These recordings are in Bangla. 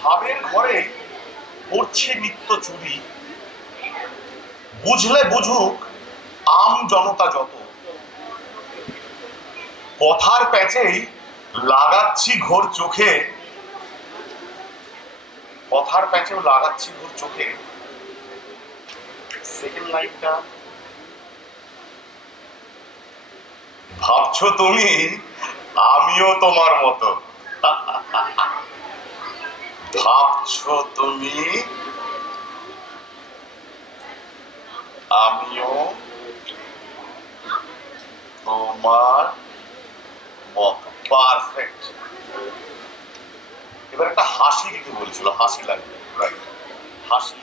ভাবের ঘরে করছে নিত্য চুরি, বুঝলে বুঝুক আম জনতা যত, কথার প্যাচেই লাগাচ্ছি ঘোর চোখে, কথার প্যাচেও লাগাচ্ছি ঘোর চোখে। সেকেন্ড লাইনটা, ভাবছো তুমি আমিও তোমার মতো, ভাবছো তুমি আমিও তোমার মতো। পারফেক্ট। এবার একটা হাসি দিতে বলেছিল, হাসি লাগবে, রাইট? হাসি,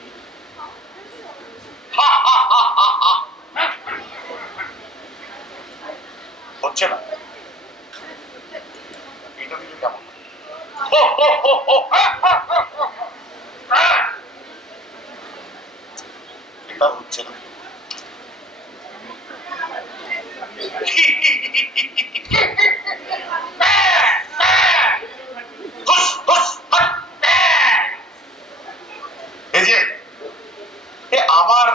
হচ্ছে না, এটা দিলে কেমন? এটা হচ্ছে না। এই যে আমার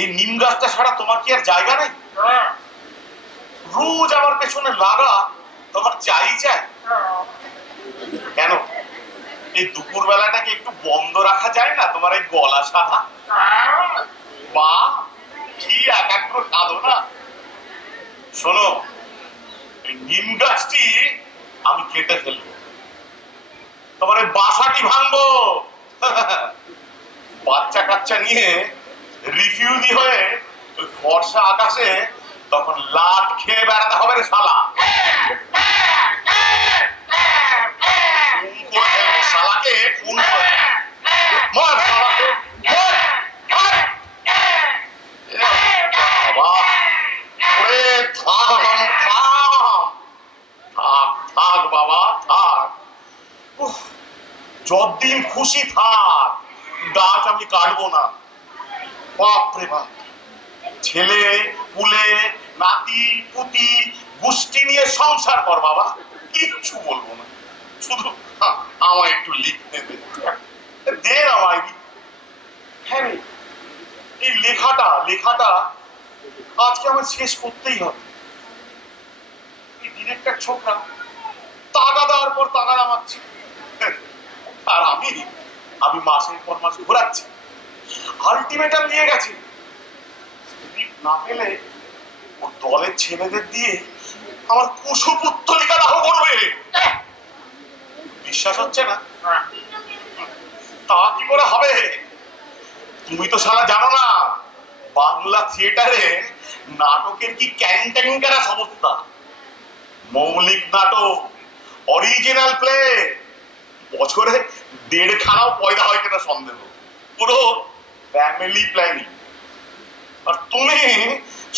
এই নিম গাছটা ছাড়া তোমার কি আর জায়গা নেই? রোজ আমার পেছনে লাগা তোমার চাই চাই কেন? এই দুপুর বেলাটাকে একটু বন্ধ রাখা যায় না তোমার এই গলা সাধা? মা কি একাগ্র সাধনা। শোনো, এই নিম গাছটি আমি কেটে ফেলবো, তোমার এই বাসাটি ভাঙবো, বাচ্চা কাচ্চা নিয়ে রিফিউজি হয়ে ওই ফর্সা আকাশে তখন লাট খেয়ে বেড়াতে হবে রে শালা। শালাকে খুন করে মর, শালাকে থাক বাবা থাক, যতদিন খুশি থাক, গাছ আমি কাটবো না। বাপরে বাপ, ছেলে পুলে নাতি পুতি গোষ্ঠী নিয়ে সংসার কর বাবা, কিচ্ছু বলবো না, শুধু আমায় একটু লিখতে দে আমায়। হ্যাঁ রে, এই লেখাটা আজকে আমার শেষ করতেই হবে। এই ডিরেক্টর ছোকরা তাগাদার পর তাগাদা মারছে, আর আমি মাসের পর মাস ঘোরাচ্ছি। আলটিমেটাম নিয়ে গেছে, না পেলে ও দলের ছেলেদের দিয়ে আমার কুশপুত্তলিকা দাহ করবে। বিশ্বাস হচ্ছে না? তা কি করে হবে? তুমি তো শালা জানো না বাংলা থিয়েটারে নাটকের কি ক্যান্টারিংকারা অবস্থা। মৌলিক নাটক, অরিজিনাল প্লে বছরে 1.5 খানাও পয়দা হয় কিনা সন্দেহ, পুরো ফ্যামিলি প্ল্যানিং। আর তুমি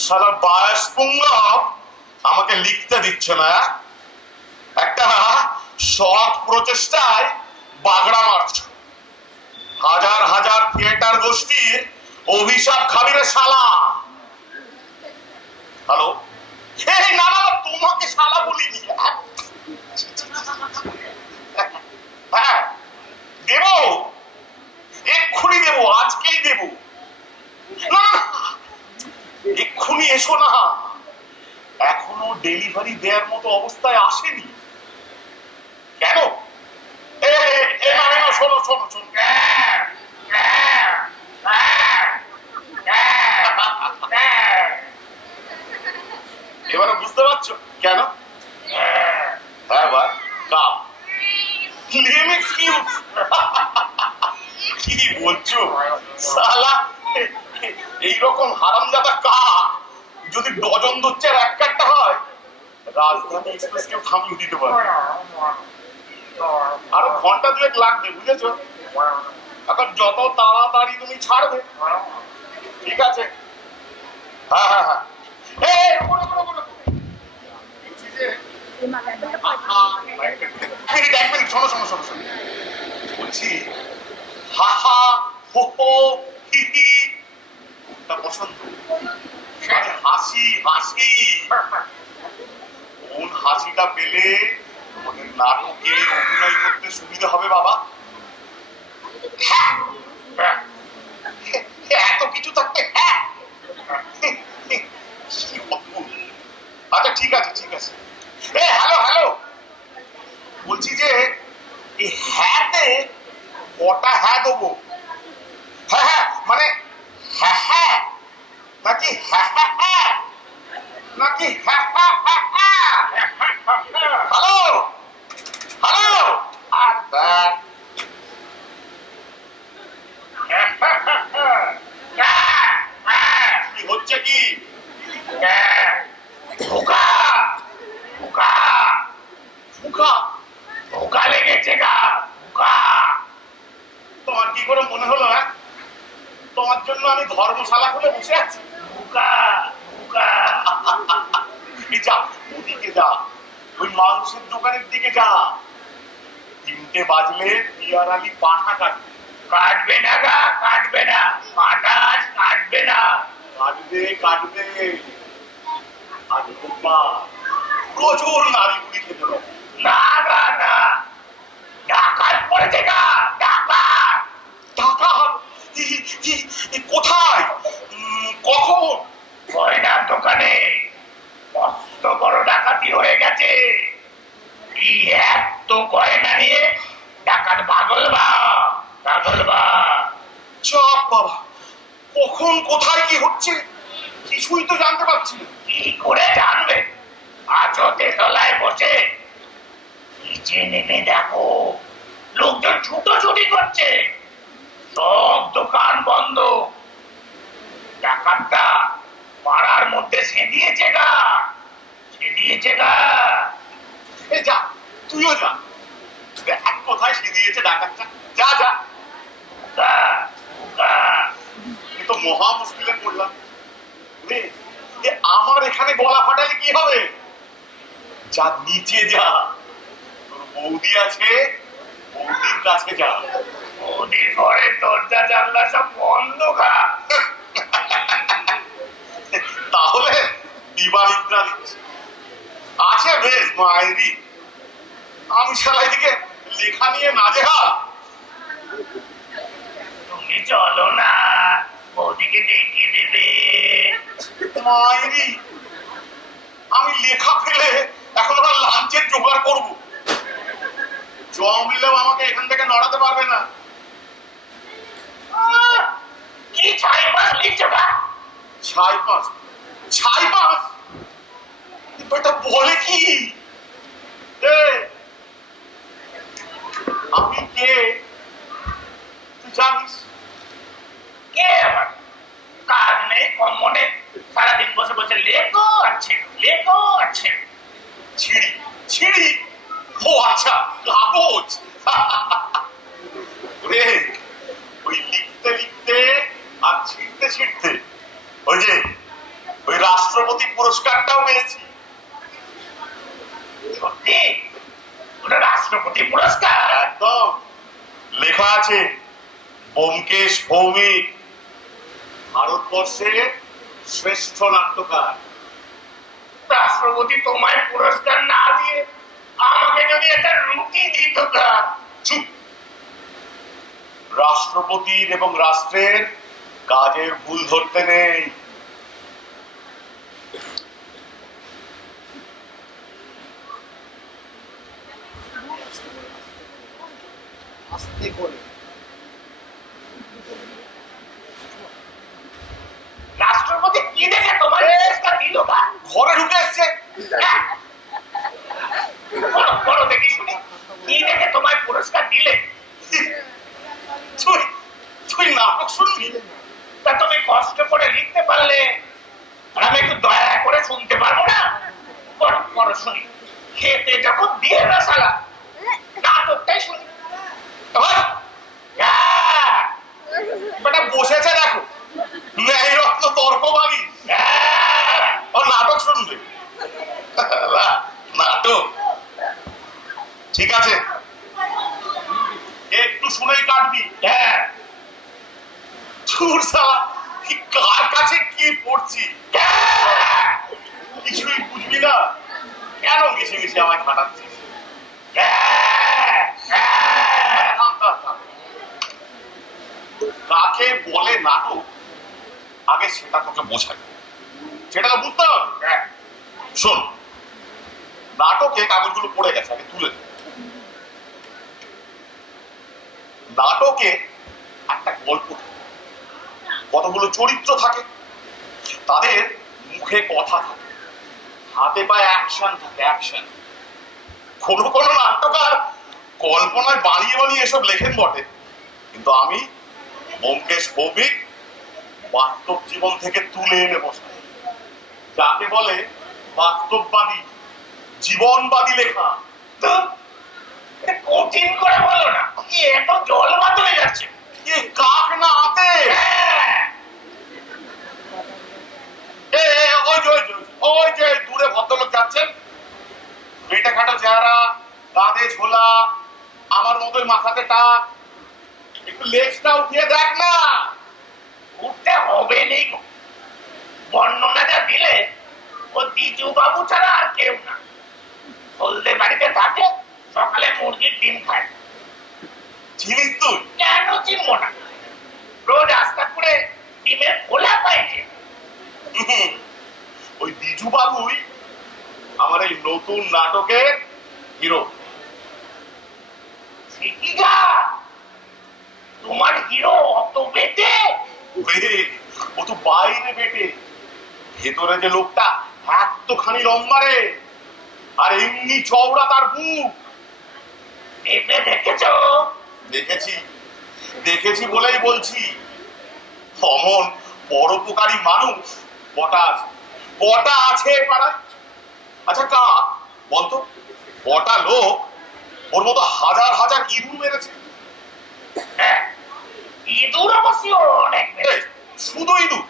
সারা বায়াস পুঙ্গব আমাকে লিখতে দিচ্ছ না, একটা সৎ প্রচেষ্টায় বাগড়া মারছ। হাজার হাজার থিয়েটার গোষ্ঠীর অভিশাপ খাবি রে শালা। হ্যালো, এই না না তোমাকে শালা বলিনি। হ্যাঁ দেব, এক্ষুনি দেব, আজকেই দেব। না এক্ষুনি এসো না, এখনো ডেলিভারি দেওয়ার মতো অবস্থায় আসেনি কেন? শোনো শোনো শোনো, এবারে বুঝতে পারছো কেন? হ্যাঁ ভাই কাপ ক্লেম এক্সকিউজ। কি বলছো শালা, এইরকম হারামজাদা কাক যদি ডজন দুচ্ছের এক কাটটা হয়, রাজধানী এক্সপ্রেস কেউ থামিয়ে দিতে পারে। আরো ঘন্টা 2 লাগবে, বুঝেছো? এখন যত তাড়াতাড়ি তুমি ছাড়বে, ঠিক আছে? হ্যাঁ হ্যাঁ হ্যাঁ, শোনো শোনো শোনো শোনো, বলছি হা হা হো হো হি হি কোনটা পছন্দ? হাসি হাসি, কোন হাসিটা পেলে তোমাদের নাটকে অভিনয় করতে সুবিধা হবে বাবা। এত কিছু থাকতে হ্যাঁ, আচ্ছা ঠিক আছে ঠিক আছে। হ্যালো হ্যালো, বলছি যে এই হ্যাঁতে কটা হ্যাঁ দেবো? হ্যাঁ হ্যাঁ মানে হ্যাঁ হ্যাঁ নাকি হ্যাঁ হ্যাঁ হ্যাঁ নাকি হ্যাঁ হ্যাঁ হ্যাঁ হ্যাঁ? হ্যালো হ্যালো, আর কি হচ্ছে কি? ফুকা ফুকা ফুকা ফুকা লেগেছে গা ফুকা। তোমার কি করে মনে হলো? হ্যাঁ, তোমার জন্য আমি ধর্মশালা খুলে বসে আছি। ফুকা ফুকা, যা ওদিকে যা, ওই মাংসের দোকানের দিকে যা। 3টে বাজলে পিয়ার আলী পাঠা কাটবে। কাটবে না গা, কাটবে না, পাঠা কাটবে না। কাটবে কাটবে, আজ প্রচুর নারী বুড়ি খেতে হবে। না গা না, ডাকাত পড়েছে গা, ডাকাত। ডাকাত কোথায়, কখন? গয়নার দোকানে মস্ত বড় ডাকাতি হয়ে গেছে। এত গয়না নিয়ে ডাকাত পাগল বা পাগল বা। চাপ বাবা, কখন কোথায় কি হচ্ছে কিছুই তো জানতে পারছি না। কি করে জানবে? আজও তেতলায় বসে নিচে নেমে দেখো লোকজন ছুটোছুটি করছে, সব দোকান বন্ধ। ডাকাতটা পাড়ার মধ্যে সেদিয়েছে গা, সেদিয়েছে গা। যা তুইও যা, দেখ কোথায় সেদিয়েছে ডাকাতটা। যা যা, তো মহা মুশকিলে পড়লাম। আমার এখানে গলা ফাটালে কি হবে? যা নিচে যা, তোর বৌদি আছে, বৌদির কাছে যা। বৌদির ঘরের দরজা জানলা সব বন্ধ খা। তাহলে দিবানিদ্রা দিচ্ছে আছে বেশ মায়েরি। আমি শালা এদিকে লেখা নিয়ে নাজেহাল। তুমি চলো না, বৌদিকে ডেকে দেবে। মায়েরি, আমি লেখা ফেলে এখন ওরা লাঞ্চের জোগাড় করবো। জমিলেও আমাকে এখান থেকে নড়াতে পারবে না। কি ছাই পাস লিখছো না? ছাই পাস, ছাই পাস এটা বলে কি? আমি কে তুই জানিস? কে আমার? কাজ নেই কম মনে, সারাদিন বসে বসে লেখো আছে লেখো আছে। ছিড়ি ছিড়ি, ও আচ্ছা কাগজ। ওই লিখতে লিখতে আর ছিঁড়তে ছিঁড়তে ওই যে ওই রাষ্ট্রপতি পুরস্কারটাও পেয়েছি। সত্যি? ওটা রাষ্ট্রপতি পুরস্কার? একদম, লেখা আছে ব্যোমকেশ ভৌমিক ভারতবর্ষের শ্রেষ্ঠ নাট্যকার। রাষ্ট্রপতি তোমায় পুরস্কার না দিয়ে আমাকে যদি একটা রুটি দিত। চুপ, রাষ্ট্রপতির এবং রাষ্ট্রের কাজের ভুল ধরতে নেই। আস্তে করে রাষ্ট্রপতি কি দেখে তোমার দিল? ঘরে ঢুকে এসছে। বড় দেখি শুনি, কি দেখে তোমায় পুরস্কার দিলে? তুই নাটক শুনবি? তা তুমি কষ্ট করে লিখতে পারলে আর আমি একটু দয়া করে শুনতে পারবো না? বড় শুনি, খেতে যখন দিয়ে না শালা, নাটকটাই শুনি। বসেছে দেখো, ন্যায় রত্ন তর্ক বাগি, নাটক শুনবে। নাটক ঠিক আছে, একটু শুনেই কাটবি। হ্যাঁ, কার কাছে কি পড়ছি কিছুই বুঝবি না, কেন মিশে মিশে আমায় কাটাচ্ছিস? কাকে বলে নাটক আগে সেটা তোকে বোঝাই, সেটা তো বুঝতে হবে। শোন, নাটকে কাগজগুলো পড়ে গেছে, আগে তুলে দে। নাটকে একটা গল্প থাকে, কতগুলো চরিত্র থাকে, তাদের মুখে কথা থাকে, হাতে পায়ে অ্যাকশন থাকে, অ্যাকশন। কোনো কোনো নাট্যকার কল্পনায় বানিয়ে বানিয়ে এসব লেখেন বটে, কিন্তু আমি ব্যোমকেশ ভৌমিক বাস্তব জীবন থেকে তুলে এনে বসাই, যাকে বলে বাস্তববাদী, জীবনবাদী লেখা। কঠিন করে বলো না, কি এত জল বাতলে যাচ্ছে? এ কাক না হাতে, ওই যে দূরে ভদ্রলোক যাচ্ছেন, মেয়েটা খাটো চেহারা, কাঁধে ঝোলা, আমার মতোই মাথাতে টাক, একটু লেজটা উঠিয়ে দেখ না। উঠতে হবে নেই, বর্ণনাটা দিলে ও দ্বিজু বাবু ছাড়া আর কেউ না। হলদে বাড়িতে থাকে, সকালে মুরগির ডিম খায়। চিনিস তুই? কেন চিনবো না, রোজ আস্তা করে ডিমের খোলা পাইছে। ওই দ্বিজু বাবুই আমার এই নতুন নাটকের হিরো। তোমার হিরো অত বেটে? ও তো বাইরে বেটে, ভেতরে যে লোকটা এতখানি লম্বা রে, আর এমনি চওড়া তার বুক। ভেবে দেখেছ? দেখেছি, দেখেছি বলেই বলছি। অমন পরোপকারী মানুষ কটা আছে পাড়ায়? আচ্ছা কা বলতো, কটা লোক ওর মতো হাজার হাজার ইঁদুর মেরেছে? ইঁদুর অবশ্য অনেক, শুধু ইঁদুর,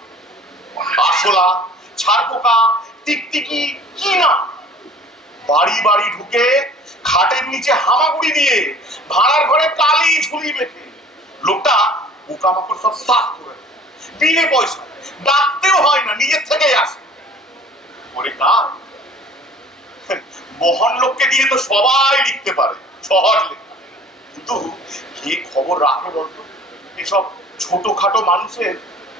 আরশোলা, ছারপোকা, টিকটিকি, কি না। বাড়ি বাড়ি ঢুকে খাটের নিচে হামাগুড়ি দিয়ে ভাড়ার ঘরে কালি ঝুলি মেখে লোকটা পোকামাকড় সব সাফ করে বিনে পয়সা, ডাকতেও হয় না, নিজের থেকেই আসে। ওরে কাজ, মহান লোককে দিয়ে তো সবাই লিখতে পারে, সহজ লেখা, কিন্তু কে খবর রাখে বলতো এসব ছোটখাটো মানুষের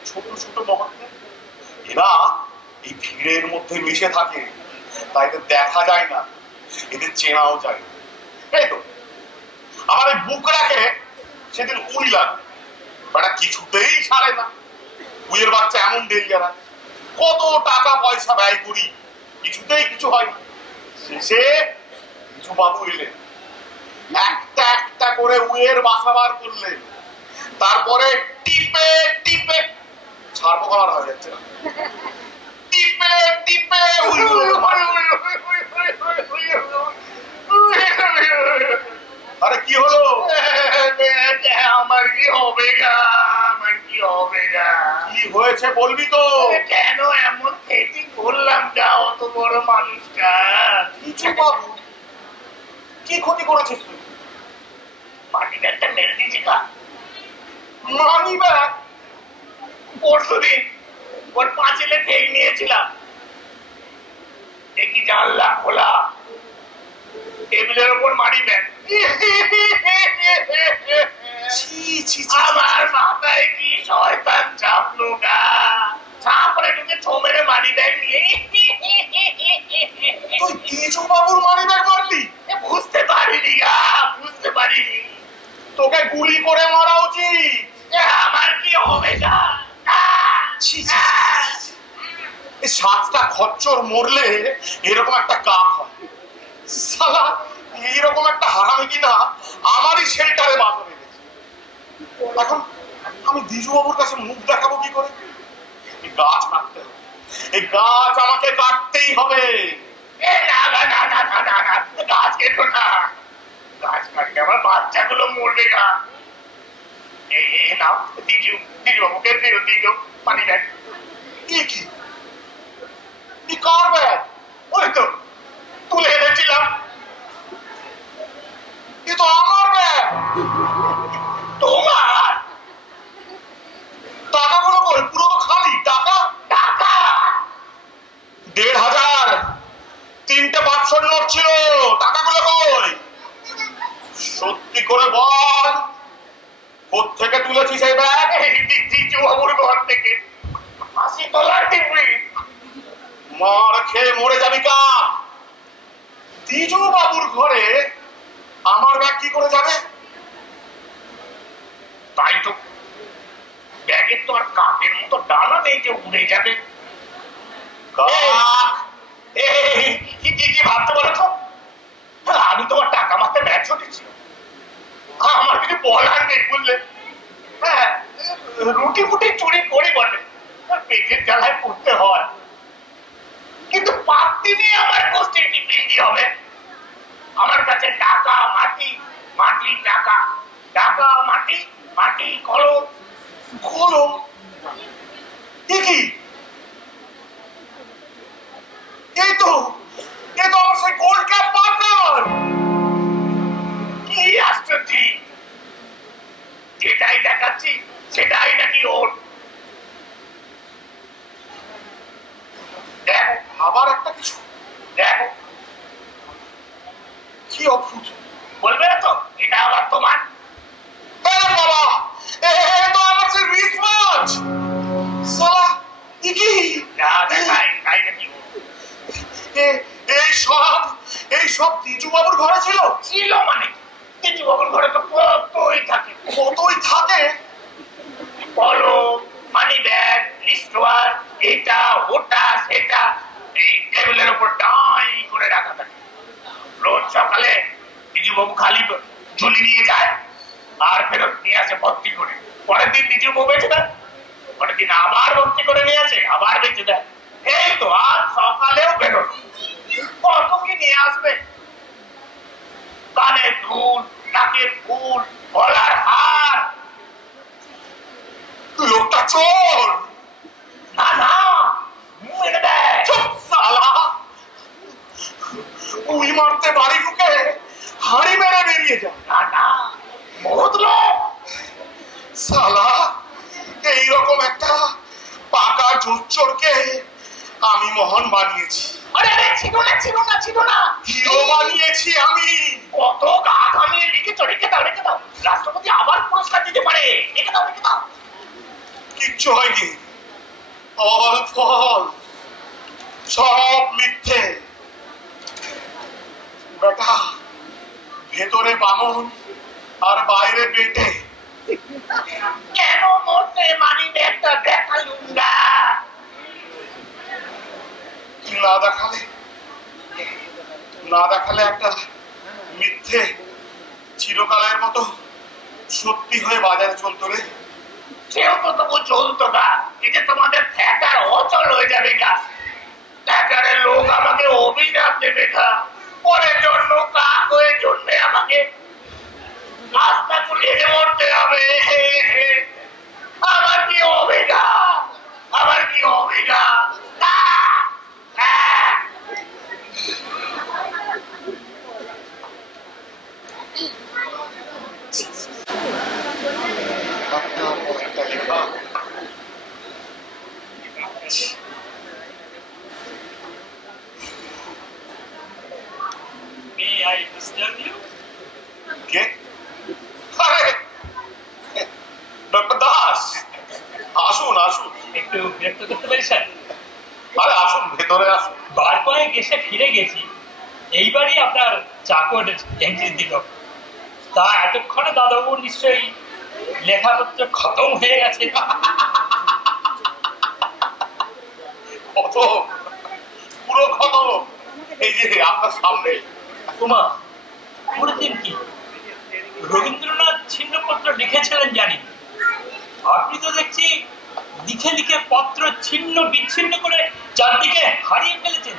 ছোট ছোট মহত্ব? এরা এই ভিড়ের মধ্যে মিশে থাকে, তাই এদের দেখা যায় না, এদের চেনাও যায় না। এই তো আমার এই বুক রাখে সেদিন উই লাগে, বেটা কিছুতেই ছাড়ে না। উইয়ের বাচ্চা এমন ডেঞ্জার, কত টাকা পয়সা ব্যয় করি, কিছুতেই কিছু হয় না। শেষে কিছু বাবু এলেন, একটা একটা করে উইয়ের বাসা বার করলেন, তারপরে টিপে টিপে ছাড়বো করার হয়ে যাচ্ছে না, টিপে টিপে আরে কি হলো? আমার কি হবে গা, আমার কি হবে গা? কি হয়েছে বলবি তো? কেন এমন ক্ষতি করলাম গা অত বড় মানুষটা? কিছু বাবু, কি ক্ষতি করেছিস তুই? মানি ব্যাগটা মেরে দিয়েছি গা। Money bag? পরশুদিন ওর পাঁচিলে ঠেক নিয়েছিলাম, দেখি জানলা খোলা, টেবিলের উপর মানি ব্যাগ। আমার মাথায় কি শয়তান চাপলো গা, চাপড়ে ঢুকে ছো মেরে মানি ব্যাগ নিয়ে। তুই কিছু বাবুর মানি ব্যাগ মারলি? বুঝতে পারিনি গা, বুঝতে পারিনি। তোকে গুলি করে মারা উচিত। আমার কি হবে গা? সাতটা খচ্চর মরলে এরকম একটা কাক হয়। শালা এইরকম একটা হারামি কিনা আমারই শেল্টারে বাঁধা বেঁধেছে। এখন আমি দ্বিজু বাবুর কাছে মুখ দেখাবো কি করে? এই গাছ কাটতে হবে, এই গাছ আমাকে কাটতেই হবে। গাছ কেটো না, গাছ কাটলে আমার বাচ্চাগুলো মরবে গা। নাও দ্বিজু বাবুকে ফেরত দিয়ে দাও মানি ব্যাগ। কি কার ব্যাগ? ওই তো তুলে এনেছিলাম। এ তো আমার ব্যাগ। তোমার টাকাগুলো কই? পুরো তো খালি। টাকা? টাকা ১,৫০০, 3টে ৫০০ নোট ছিল, টাকাগুলো কই? সত্যি করে বল, কোত্থেকে তুলেছিস এই ব্যাগ? দ্বিজু বাবুর ঘর থেকে। 80 তলার টিপি। মার খেয়ে মরে যাবি কা? দ্বিজু বাবুর ঘরে আমার ব্যাগ কি করে যাবে? তাই তো, ব্যাগের তো আর কাকের মতো ডানা নেই যে উড়ে যাবে। কি ভাবতে বলো তো? আমি তোমার টাকা মারতে ব্যাগ ছুটেছি, আমার কিছু বলার নেই বুঝলে। হ্যাঁ, রুটি ফুটি চুরি করি বটে, পেটের জ্বালায় পড়তে হয়, কিন্তু পাত্তি নিয়ে আমার গোষ্ঠীর কি বৃদ্ধি হবে? আমার কাছে টাকা মাটি, মাটি টাকা, টাকা মাটি, মাটি কলম। কলম? কি এই তো আমার সেই গোল্ড ক্যাপ পার্টনার। কি আশ্চর্য, যেটাই দেখাচ্ছি সেটাই নাকি ওর। দেখো আবার একটা কিছু, দেখো, কি অদ্ভুত। বলবে না তো এটা আবার তোমার? বাবা, এ তো আমার সেই রিসওয়াচ। সালা কি যা দেখাই তাই নাকি ওর। এই সব দ্বিজু বাবুর ঘরে ছিল? ছিল মানে দ্বিজু বাবুর ঘরে তো কতই থাকে। কতই থাকে? কলম, মানি ব্যাগ, রিস্টওয়ার, এটা ওটা সেটা এই টেবিলের উপর ডাই করে রাখা থাকে। রোজ সকালে দ্বিজু বাবু খালি ঝুলি নিয়ে যায় আর ফেরত নিয়ে আসে ভর্তি করে। পরের দিন দ্বিজু বাবু বেঁচে দেয়, পরের দিন আবার ভর্তি করে নিয়ে আসে, আবার বেঁচে দেয়। এই তো আজ সকালেও বেরোলো। কত কি নিয়ে আসবে? কানের দুল, নাকের ফুল, গলার হার। লোকটা চোর? না না, মেরে দেয়। চুপ সালা, উই মারতে বাড়ি ঢুকে হাড়ি মেরে বেরিয়ে যায়। না না, বহুত লোক। সালা, এইরকম একটা পাকা জোচ্চোরকে আমি মহান বানিয়েছি। আরে আরে, ছিল না। হিরো বানিয়েছি আমি। কত গা ঘামিয়ে রেখে দাও। রাষ্ট্রপতি আবার পুরস্কার দিতে পারে। রেখে দাও। কিচ্ছু হয়নি, অল ফল, সব মিথ্যে। বেটা, ভেতরে বামন আর বাইরে বেটে। কেন মরতে মানি একটা দেখালুম না? না দেখালে একটা মিথ্যে চিরকালের মতো সত্যি হয়ে বাজারে চলতো রে। সেও তো তবু চলতো না। এই যে তোমাদের থ্যাকার অচল হয়ে যাবে গা। থ্যাকারের লোক আমাকে অভিশাপ দেবে গা। পরের জন্য কাক হয়ে জন্মে আমাকে রাস্তা কুলিয়ে মরতে হবে। আমার কি অভিগা, May I disturb you? কে? আরে ডক্টর দাস, আসুন। একটু বিরক্ত করতে পারি স্যার? আরে আসুন, ভেতরে আসুন। বার কয়েক এসে ফিরে গেছি, এইবারই আপনার চাকর এন্ট্রি দিল। তা এতক্ষণে দাদাবাবুর নিশ্চয়ই লেখাপত্র খতম হয়ে গেছে। কত পুরো খতম। এই যে আপনার সামনে। তোমা পড়েছেন কি? রবীন্দ্রনাথ ছিন্নপত্র লিখেছিলেন জানি, আপনি তো দেখছি লিখে পত্র ছিন্ন বিচ্ছিন্ন করে চারদিকে হারিয়ে ফেলেছেন।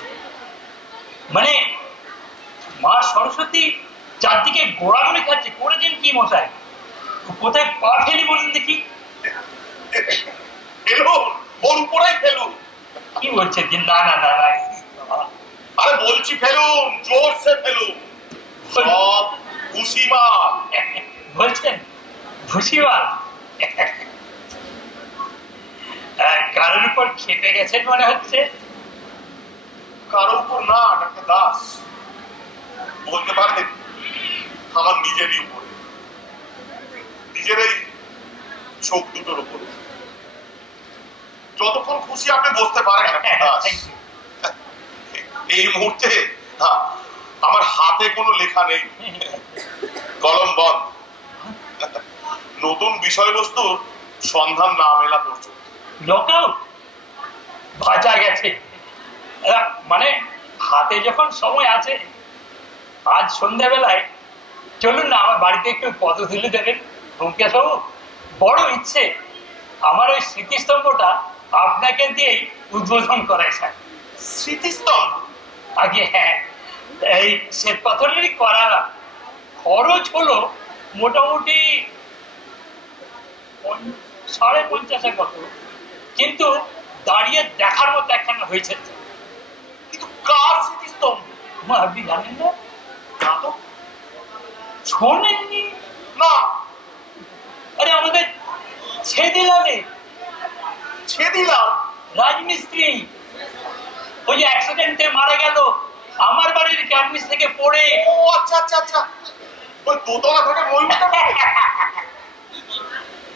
মানে মা সরস্বতী চারদিকে গোড়াগুলি খাচ্ছে। করেছেন কি মশাই? কোথায় পা ফেলি বলুন দেখি? ফেলুন, ওর উপরেই ফেলুন। কি বলছেন? না। আরে বলছি ফেলুন, জোরসে ফেলুন। সব ভুসিমাল। বলছেন ভুসিমাল? কারোর উপর খেপে গেছেন মনে হচ্ছে। কারোর উপর না ডাক্তার দাস, বলতে পারবেন আমার নিজেরই উপরে। নিজেরই চোখ দুটোর উপরে। যতক্ষণ খুশি আপনি বসতে পারেন। এই মুহূর্তে আমার হাতে কোনো লেখা নেই, কলম বন্ধ। নতুন বিষয়বস্তুর সন্ধান না মেলা পর্যন্ত। লকআউট বাঁচা গেছে। মানে হাতে যখন সময় আছে, আজ সন্ধ্যাবেলায় চলুন না আমার বাড়িতে একটু পদ তুলে দেবেন ব্যোমকেশ বাবু। বড় ইচ্ছে আমার ওই স্মৃতিস্তম্ভটা আপনাকে দিয়েই উদ্বোধন করায় স্যার। স্মৃতিস্তম্ভ? আগে হ্যাঁ, এই শ্বেত পাথরেরই করা। খরচ হলো মোটামুটি 50,500 মতো, কিন্তু দাঁড়িয়ে দেখার মতো একখানা হয়েছে। কিন্তু কার স্মৃতিস্তম্ভ? আপনি জানেন না? না তো। শোনেননি? না। আরে আমাদের ছেদিলালে। ছেদিলাল? রাজমিস্ত্রি। ওই যে অ্যাক্সিডেন্টে মারা গেল আমার বাড়ির ক্যাম্পাস থেকে পড়ে। ও আচ্ছা আচ্ছা আচ্ছা, ওই দোতলা থেকে ময়ূরটা।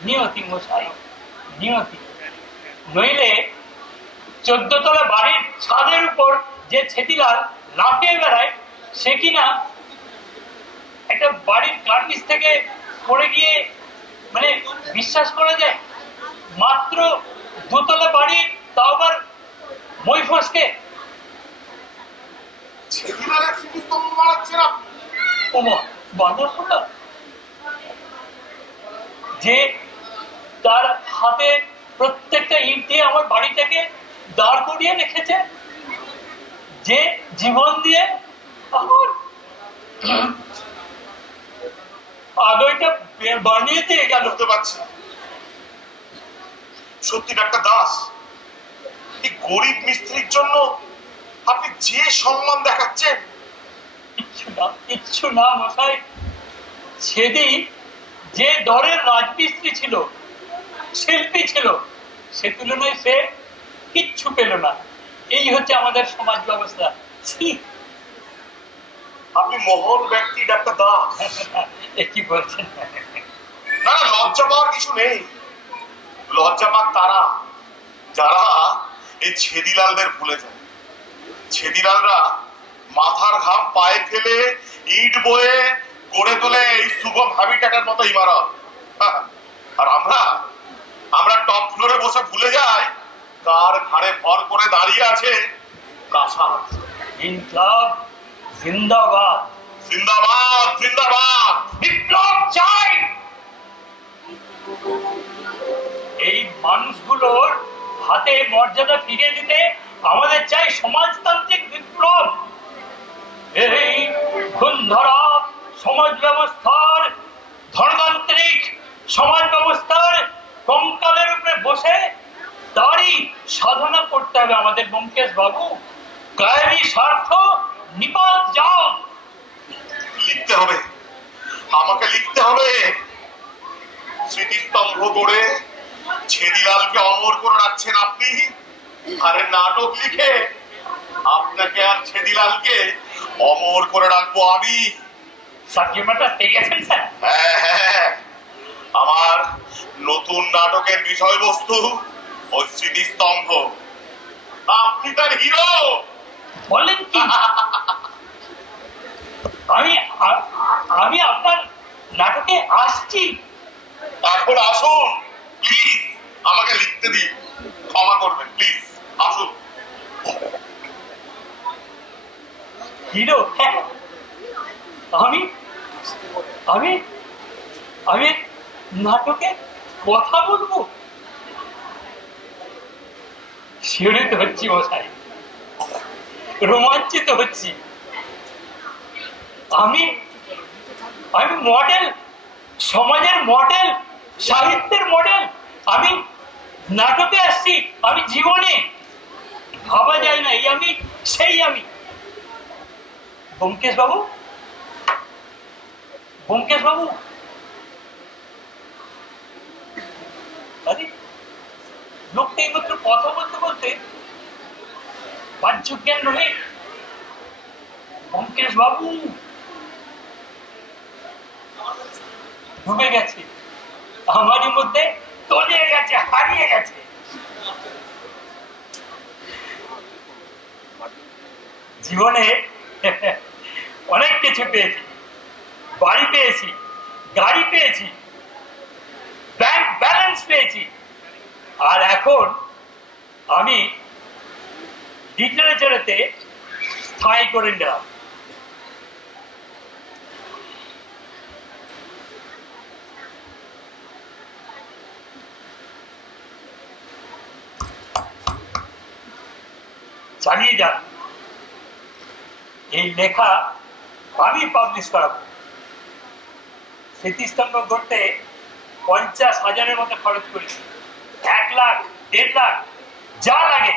নিয়তি মশাই, নিয়তি। নইলে 14 তলা বাড়ির ছাদের উপর যে ছেদিলাল লাফিয়ে বেড়ায়, সে কিনা একটা বাড়ির কার্নিস থেকে পড়ে গিয়ে, মানে বিশ্বাস করা যায়, মাত্র 2 তলা বাড়ির, তাও আবার মই ফসকে। ছেদিলালের স্মৃতিস্তম্ভ মারাচ্ছেন আপনি? ওমা বাঁদর হলো যে তার হাতে প্রত্যেকটা ইট দিয়ে আমার বাড়িটাকে দাঁড় করিয়ে রেখেছে, যে জীবন দিয়ে আমার আলোটা বানিয়ে দিয়ে গেল। বুঝতে পারছি সত্যি ডাক্তার দাস, এই গরিব মিস্ত্রির জন্য আপনি যে সম্মান দেখাচ্ছেন। কিচ্ছু না মশাই, সেদিন যে দরের রাজমিস্ত্রি ছিল, শিল্পী ছিল, সে তুলনায় সে কিচ্ছু পেল না। এই হচ্ছে আমাদের সমাজ ব্যবস্থা। আপনি মহৎ ব্যক্তি ডাক্তার দাস। কি বলছেন? না না, লজ্জা পাওয়ার কিছু নেই। লজ্জা পাক তারা যারা এই ছেদিলালদের ভুলে যায়। ছেদিলালরা মাথার ঘাম পায়ে ফেলে ইট বয়ে গড়ে তোলে এই শুভম হ্যাবিটেটের মতো ইমারত। আর আমরা টপ ফ্লোরে বসে ভুলে যাই কার ঘাড়ে ভর করে দাঁড়িয়ে আছে প্রাসাদ। ইনকলাব জিন্দাবাদ, জিন্দাবাদ, জিন্দাবাদ। বিপ্লব চাই। এই মানুষগুলোর হাতে মর্যাদা ফিরিয়ে দিতে আমাদের চাই সমাজতান্ত্রিক বিপ্লব। এই খুনধরা সমাজ ব্যবস্থার, ধর্মান্তরিক সমাজ ব্যবস্থার কঙ্কালের উপরে বসে তারই সাধনা করতে হবে আমাদের ব্যোমকেশ বাবু। কায়েমি স্বার্থ নিপাত যাও। লিখতে হবে, আমাকে লিখতে হবে। স্মৃতিস্তম্ভ গড়ে ছেদিলালকে অমর করে রাখছেন আপনি, আরে নাটক লিখে আপনাকে আর ছেদিলালকে অমর করে রাখবো আমি। সাকিমাটা পেয়ে গেছেন স্যার? হ্যাঁ, আমার নতুন নাটকের বিষয়বস্তু ওই স্মৃতিস্তম্ভ। আপনি তার হিরো। বলেন কি? আমি আপনার নাটকে আসছি। এখন আসুন প্লিজ, আমাকে লিখতে দিন। ক্ষমা করবেন প্লিজ, আসুন। হিরো? আমি আমি আমি নাটকে কথা বলবো? শিহরিত হচ্ছি মশাই, রোমাঞ্চিত হচ্ছি। আমি মডেল, সমাজের মডেল, সাহিত্যের মডেল। আমি নাটকে আসছি। আমি জীবনে ভাবা যায় না এই আমি, সেই আমি। ব্যোমকেশ বাবু, ব্যোমকেশ বাবু, আরে লোকটা এইমাত্র কথা বলতে বলতে বাহ্য জ্ঞান নহে। ব্যোমকেশ বাবু ডুবে গেছে আমারই মধ্যে তলিয়ে গেছে, হারিয়ে গেছে। জীবনে অনেক কিছু পেয়েছি, বাড়ি পেয়েছি, গাড়ি পেয়েছি, ব্যাংক ব্যালেন্স পেয়েছি, আর এখন আমি লিটারেচারেতে স্থায়ী করে নিলাম। চালিয়ে যান, এই লেখা আমি পাবলিশ করাবো। স্মৃতিস্তম্ভ করতে 50,000-এর মতো খরচ করেছি, 1 লাখ 1.5 লাখ যা লাগে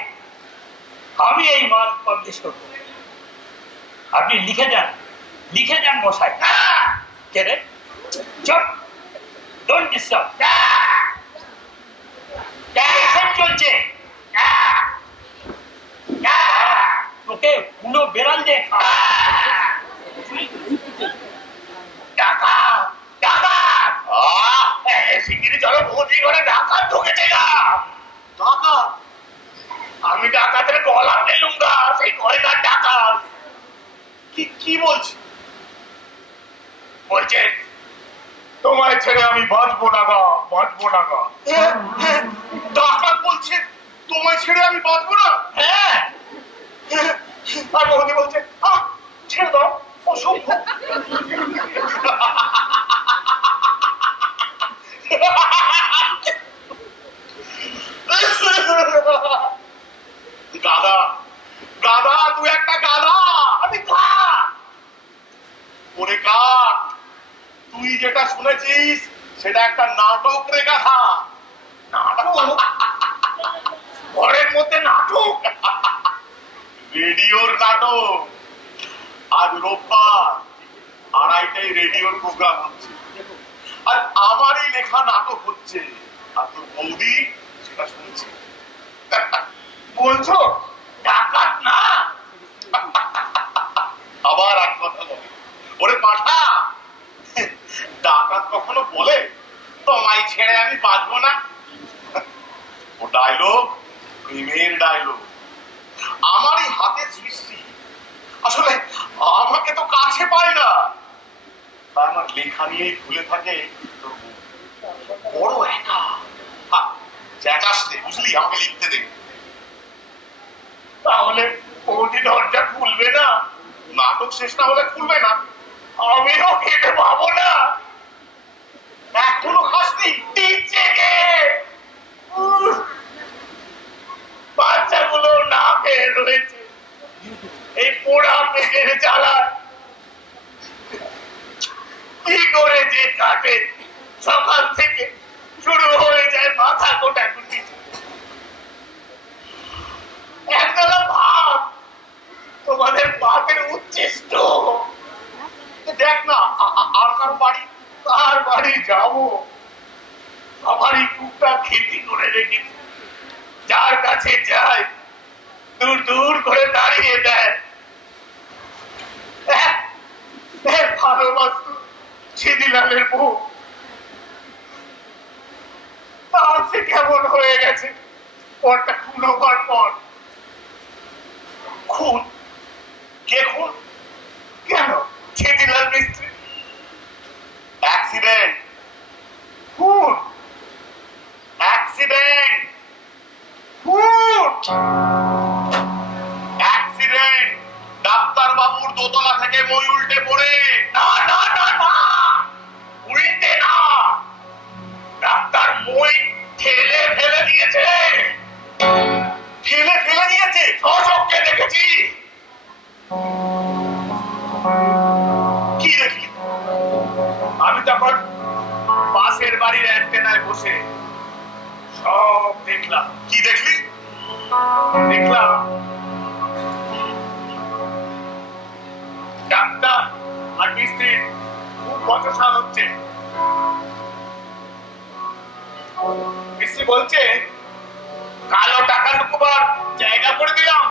আমি এই মাল পাবলিশ করবো। আপনি লিখে যান মশাই। কে রে? চুপ, ডোন্ট ডিস্টার্ব। চলছে তোকে পুরো বেড়াল দিয়ে আমি ডাকাতের গলা পেলুঙ্গা, সেই কয়টার ডাকাত। কি বলছি? বলছে তোমায় ছেড়ে আমি বাঁচবো না গা, বাঁচবো না গা। ডাকাত বলছে তোমায় ছেড়ে আমি বাঁচবো না? হ্যাঁ। আর বৌদি বলছে ছেড়ে দাও, অসম্ভব। গাধা গাধা, তুই একটা গাধা। আমি কাক। ওরে কাক, তুই যেটা শুনেছিস সেটা একটা নাটক রে গাধা। নাটক? ঘরের মধ্যে নাটক? রেডিওর নাটক। আজ রোববার 2:30টায় রেডিওর প্রোগ্রাম হচ্ছে, আর আমারই লেখা নাটক হচ্ছে, আর তোর বৌদি সেটা শুনছে। বলছো ডাকাত না? আবার এক কথা বলে, ওরে পাঠা, ডাকাত কখনো বলে তোমায় ছেড়ে আমি বাঁচবো না? ও ডায়লগ প্রেমের ডায়লগ, আমারই হাতে সৃষ্টি। আসলে আমাকে তো কাছে পায় না, আমার লেখা নিয়েই ভুলে থাকে। বড় একা, চেঁচাসতে, বুঝলি? আমাকে লিখতে দে। তাহলে বৌদি দরজা খুলবে না? নাটক শেষ না হলে খুলবে না। আমিও খেতে পাবো না। এখনো খাসনি? দিচ্ছে কে? বাচ্চাগুলো না খেয়ে রয়েছে এই পোড়া পেটের জ্বালা। কি করে যে কাটে, সকাল থেকে শুরু হয়ে যায় মাথা কোটাকুটি। একদলা ভাব তোমাদের পাপের উচ্ছিষ্ট। দেখ না, আর কারো বাড়ি, কার বাড়ি যাবো? আমারই টুকটা খেতি করে রেখেছি, যার কাছে যায় দূর দূর করে দাঁড়িয়ে দেয়। ভালোবাসত সিদিলালের বউ, তার সে কেমন হয়ে গেছে পরটা খুন হবার পর। খুন? কে খুন? কেন? সিদিলাল মিস্ত্রি। অ্যাক্সিডেন্ট। খুন? অ্যাক্সিডেন্ট। খুন? অ্যাক্সিডেন্ট। ডাক্তার বাবুর দোতলা থেকে মই উল্টে পড়ে। না না না না, উল্টে না, ডাক্তার মই ঠেলে ফেলে দিয়েছে। ঠেলে ফেলে দিয়েছে? সচক্ষে দেখেছি। কি দেখলি? আমি তখন পাশের বাড়ির অ্যান্টেনায় বসে সব দেখলাম। কি দেখলি? দেখলাম ডাক্তার আর মিস্ত্রির খুব বচসা হচ্ছে। মিস্ত্রি বলছে কালো টাকা লুকোবার জায়গা করে দিলাম,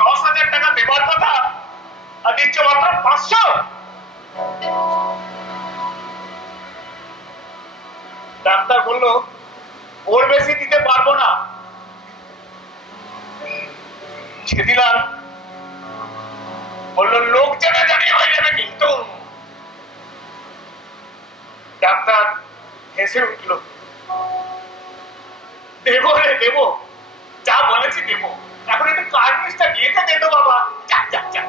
10,000 টাকা দেবার কথা, আর দিচ্ছ মাত্র 500। ডাক্তার বলল ওর বেশি দিতে পারবো না। ছেদিলাল বললো লোক জানাজানি হয়ে যাবে কিন্তু। ডাক্তার হেসে উঠল, দেবো রে দেবো, যা বলেছি দেবো, এখন একটু কার্নিশটা দিয়ে দে তো বাবা। যাক যাক যাক।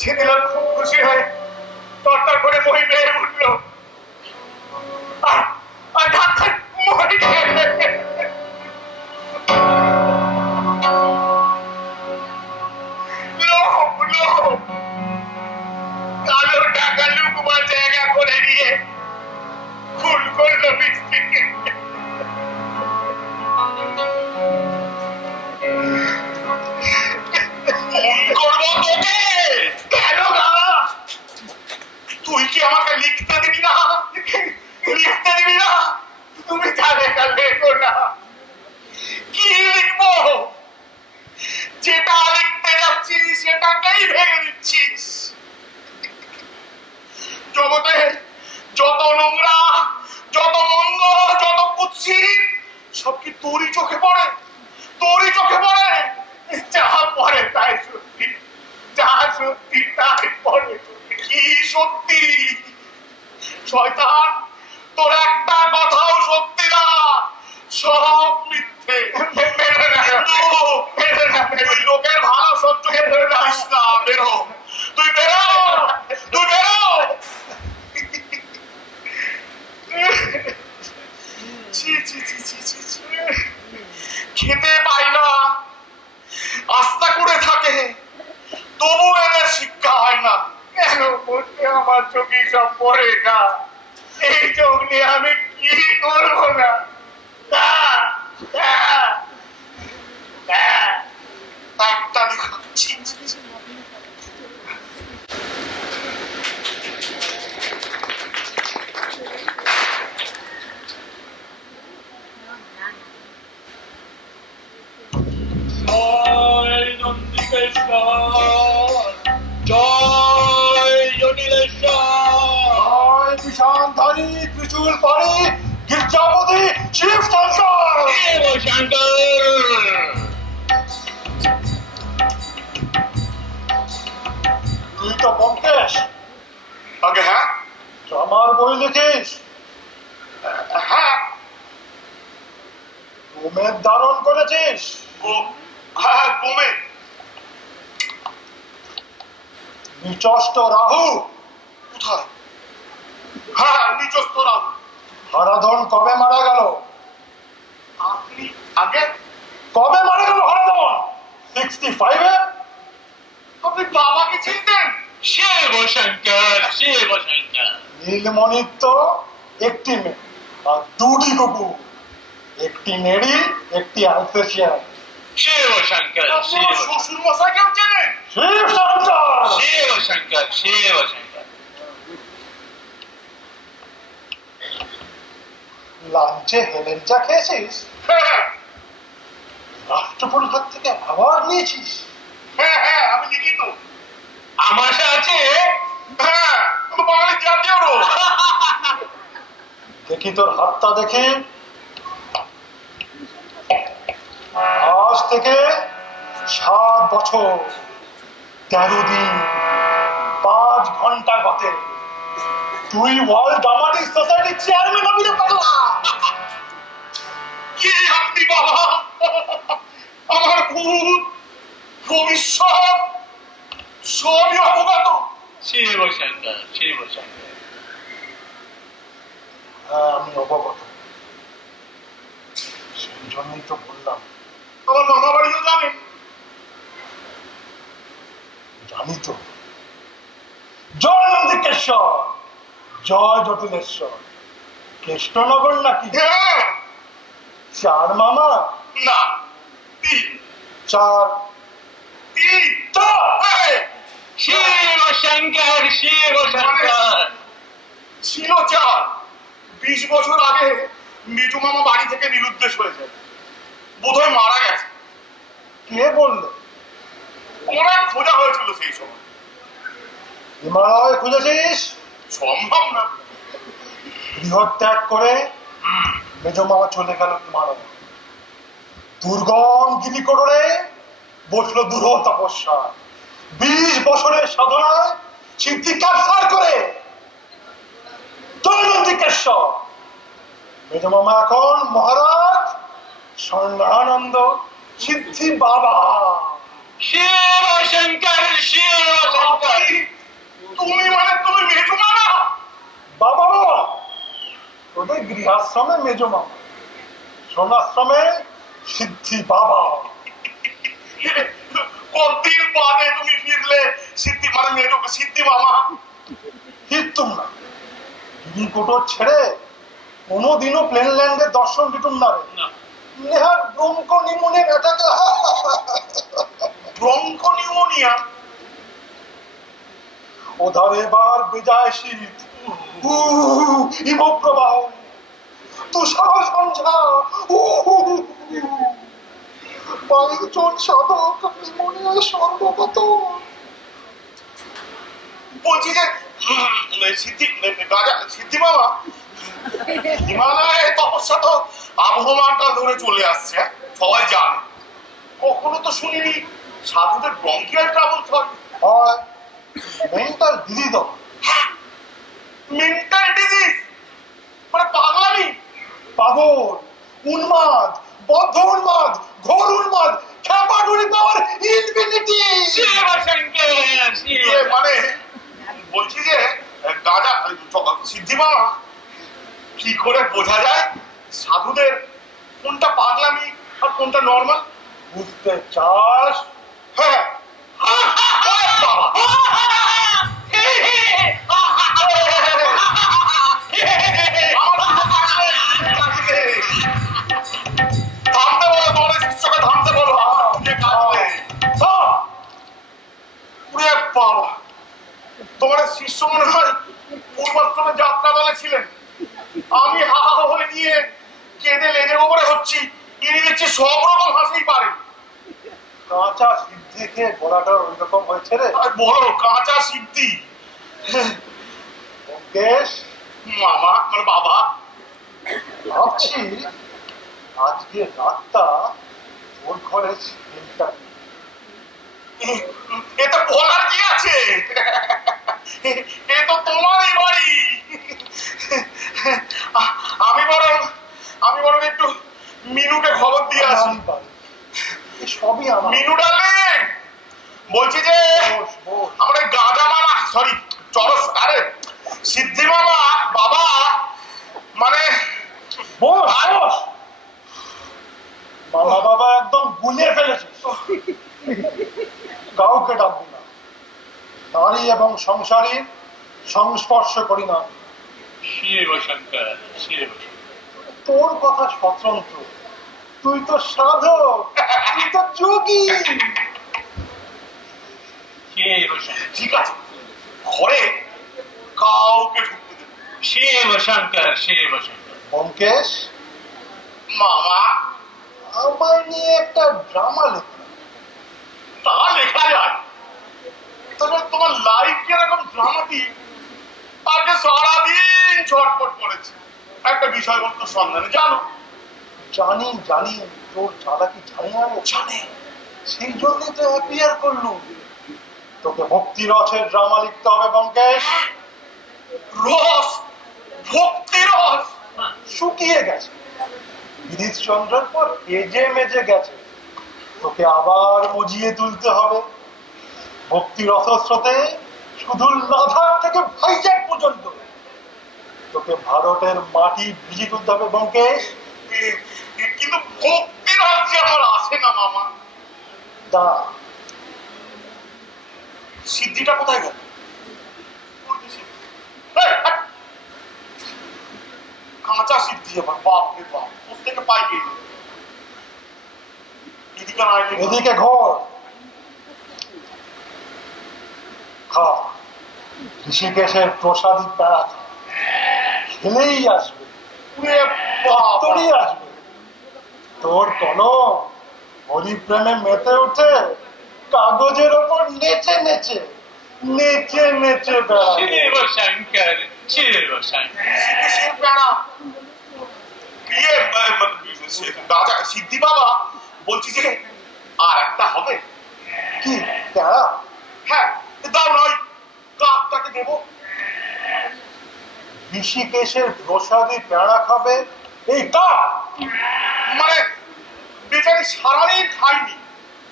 ছেদিলাল খুব খুশি হয়, তরতর করে মই বেয়ে উঠল। আর ডাক্তার মই কালো টাকা লুকবার জায়গা করে নিয়ে খুন করলো মিস্ত্রিকে। তুই কি আমাকে লিখতে দিবি না? লিখতে দিবি না? তুমি তাহলে কাল লেখো না। কি লিখবো? যেটা লিখতে যাচ্ছি সেটাকেই ভেঙে দিচ্ছিস। জগতে যত নোংরা, যত মন্দ, যত কুৎসিত সব কি তোরই চোখে পড়ে? তোরই চোখে পড়ে? যা পড়ে তাই সত্যি, যা সত্যি তাই পড়ে। কি সত্যি? শয়তান, তোর একটা কথাও সত্যি না, সব মিথ্যে। তুই লোকের ভালো সহ্য করতে পারিস না। বেরো, তুই বেরো, তুই বেরো। খেতে পাই না, আস্থা করে থাকে, তবু এদের শিক্ষা হয় না। কেন বলতে আমার চোখে সব পড়ে না? এই চোখ নিয়ে আমি কি করবো না? একটা দেখাচ্ছি। জয় নন্দিকেশ্বর, জয় জটিলেশ্বর, জয় বিশানধারী ত্রিশূল পানি গির্জাপতি শিব শঙ্কর। শিব শঙ্কর। তুই তো ব্যোমকেশ, আগে হ্যাঁ, আমার বই লিখিস, হ্যাঁ, গোমের ধারণ করেছিস। হ্যাঁ, গোমে। নিচস্ত রাহু কোথায়? হ্যাঁ, নিচস্থ রাহু। হারাধন কবে মারা গেল? আপনি আগে? কবে মারা গেল হারাধন? 65-এ? আপনি বাবাকে চিনতেন? শিব শঙ্কর, শিব শঙ্কর। নীলমণির তো একটি মেয়ে আর দুটি কুকুর, একটি নেড়ি, একটি আলসেশিয়ান। শিব শঙ্কর, শিব শ্বশুর মশাইকেও চেনেন? শিব শঙ্কর। শিব শঙ্কর, শিব শঙ্কর। লাঞ্চে হেলেঞ্চা খেয়েছিস? হ্যাঁ, রাষ্ট্রপতির হাত থেকে অ্যাওয়ার্ড নিয়েছিস? হ্যাঁ, হ্যাঁ, আমি লিখিত। আমাশা আছে? হ্যাঁ, বাঙালি জাতীয় রোগ। দেখি তোর হাতটা দেখি। আজ থেকে 7 বছর 13 দিন 5 ঘন্টা গতে তুই ওয়ার্ল্ড ড্রামাটিক সোসাইটির চেয়ারম্যান হবি রে পাগলা। কি আপনি বাবা? আমার ভূত, ভবিষ্যৎ সবই অবগত। শিব শঙ্কর, শিব শঙ্কর। হ্যাঁ, আমি অবগত, সেই জন্যই তো বললাম। আমার মামা বাড়িও জানেন? জানি তো। জয় নন্দিকেশ্বর, জয় জটিলেশ্বর। কৃষ্ণনগর নাকি? হ্যাঁ। 4 মামা? না, 3। 4 শিব শঙ্কর, শিব শঙ্কর। ছিল 4। 20 বছর আগে মিজু মামা বাড়ি থেকে নিরুদ্দেশ হয়ে যায়, বোধহয় মারা গেছে। কে বললো? অনেক খোঁজা হয়েছিল সেই সময়। হিমালয় খুঁজেছিস? সম্ভব না। গৃহ ত্যাগ করে মেজ মামা চলে গেল হিমালয়। দুর্গম গিরিকোটরে বসলো দূর তপস্যা। 20 বছরের সাধনায় সিদ্ধি ক্যাপচার করে দৈনন্দিকেশ্বর। মেজ মামা এখন মহারাজ স্বর্ণানন্দ সিদ্ধি বাবা। শিব শঙ্কর, শিব শঙ্কর। তুমি মানে তুমি মেজো মামা? বাবা তোদের গৃহাশ্রমে মেজ মামা, সোনাশ্রমে সিদ্ধি বাবা। কতদিন বাদে তুমি ফিরলে সিদ্ধি মানে মেজো সিদ্ধি মামা? ফিরতুম না, গিরিকোটর ছেড়ে কোনোদিনও প্লেনল্যান্ডে দর্শন দিতুম না রে। নেহার ব্রঙ্ক নিউমোনিয়া অ্যাটাক। ব্রঙ্ক নিউমোনিয়া? ওধারে এবার বেজায় শীত, হিমপ্রবাহ, তুষার সন্ধ্যা, কয়েকজন সাধক নিউমোনিয়ায় সর্বগত। বলছি যে সিদ্ধি সিদ্ধি বাবা হিমালয়ে তপস্যা তো আবহমানটা ধরে চলে আসছে, সবাই জানে। কখনো তো শুনিনি সাধুদের ব্রঙ্কিয়াল ট্রাবল হয়। Mental disease. মেন্টাল ডিজিজ মানে পাগলামি? পাগল, উন্মাদ, বদ্ধ উন্মাদ, ঘোর উন্মাদ, খ্যাপাটুরি পাওয়ার ইনফিনিটি। শিব শঙ্কর, শিব। মানে বলছি যে গাজা সিদ্ধি বাবা কি করে বোঝা যায় সাধুদের কোনটা পাগলামি আর কোনটা নর্মাল? বুঝতে চাস? হ্যাঁ। থামতে বলো, তোমার শিষ্যকে থামতে বলো। তোমার শিষ্য মনে হয় পূর্বাশ্রমে যাত্রা দলে ছিলেন। আমি হা হা হয়ে নিয়ে কেঁদে লেজে ওপরে হচ্ছি, ইনি দেখছি সব রকম হাসিই পারেন। কাঁচা সিদ্ধি খেয়ে গলাটা ওই রকম হয়েছে রে। আর বলো কাঁচা সিদ্ধি? বেশ মামা মানে বাবা, ভাবছি আজকে রাতটা ওর ঘরে সিলটা। এটা বলার কি আছে? এ তো তোমারই বাড়ি। আমি বরং একটু মিনুকে খবর দিয়ে আসি। সবই আমার। মিনু ডার্লিং, বলছি যে আমরা গাঁজা মামা সরি চরস আরে সিদ্ধি মামা বাবা মানে মামা বাবা একদম গুলিয়ে ফেলেছিস। কাউকে ডাকবি না, নারী এবং সংসারীর সংস্পর্শ করি না। শিব শঙ্কর, শিব। তোর কথা স্বতন্ত্র, তুই তো সাধক, তুই তো যোগী। শিব শঙ্কর। ঠিক আছে, ঘরে কাউকে ঢুকতে দেবে। শিব শঙ্কর, শিব শঙ্কর। ব্যোমকেশ, মামা আমায় নিয়ে একটা ড্রামা লেখা। তা লেখা যায়? তবে তোমার লাইফ কিরকম ড্রামাটিক, আজকে সারাদিন ছটফট করেছে একটা বিষয়বস্তু সন্ধানে। জানো? জানি জানি, তোর চালাকি জানি না। জানে, সেই জন্যই তো অ্যাপিয়ার করলুম। তোকে ভক্তি রসের ড্রামা লিখতে হবে ব্যোমকেশ। রস, ভক্তি রস শুকিয়ে গেছে, গিরিশচন্দ্রের পর এজে মেজে গেছে। তোকে আবার মজিয়ে তুলতে হবে। ভক্তি রসস্রোতে শুধু লাদাখ থেকে ভাইজ্যাক পর্যন্ত তোকে ভারতের মাটি ভিজিয়ে তুলতে হবে ব্যোমকেশ। কিন্তু ভক্তি রস যে আমার আসে না মামা। দাঁড়া, সিদ্ধিটা কোথায় গেল? কাঁচা সিদ্ধি আবার, বাপ রে বাপ, প্রত্যেকে পাই গেল। এদিকে ঘর খা, ঋষিকেশের প্রসাদী প্যারা খা, খেলেই আসবে, তোরই আসবে। তোর কলম হরিপ্রেমে মেতে উঠে কাগজের ওপর নেচে নেচে নেচে নেচে বেড়াবে। শিব শঙ্কর, শিব শঙ্কর। ঋষিকেশের প্যারা। রাজা সিদ্ধি বাবা, বলছি যে আর একটা হবে। কি প্যারা? হ্যাঁ, দাও নয়, কাকটাকে দেবো। ঋষিকেশের প্রসাদে প্যারা খাবে এই কাক? মানে বেচারি সারাদিন খাইনি,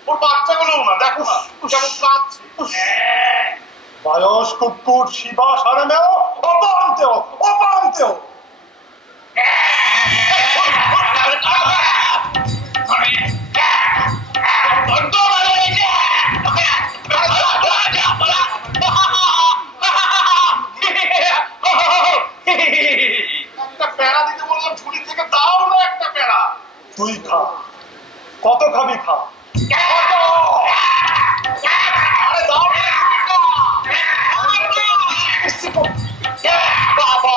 ওর বাচ্চাগুলোও না, দেখো না কেমন কাঁদছে। বয়স কুকুর শিবা সারে মেও অপান্তেও অপান্তেও। একটা প্যারা দিতে বললাম, ঝুড়ি থেকে দাও না একটা প্যারা। তুই খা, কত খাবি খা। আরে দাও না ঝুড়িটা। বাবা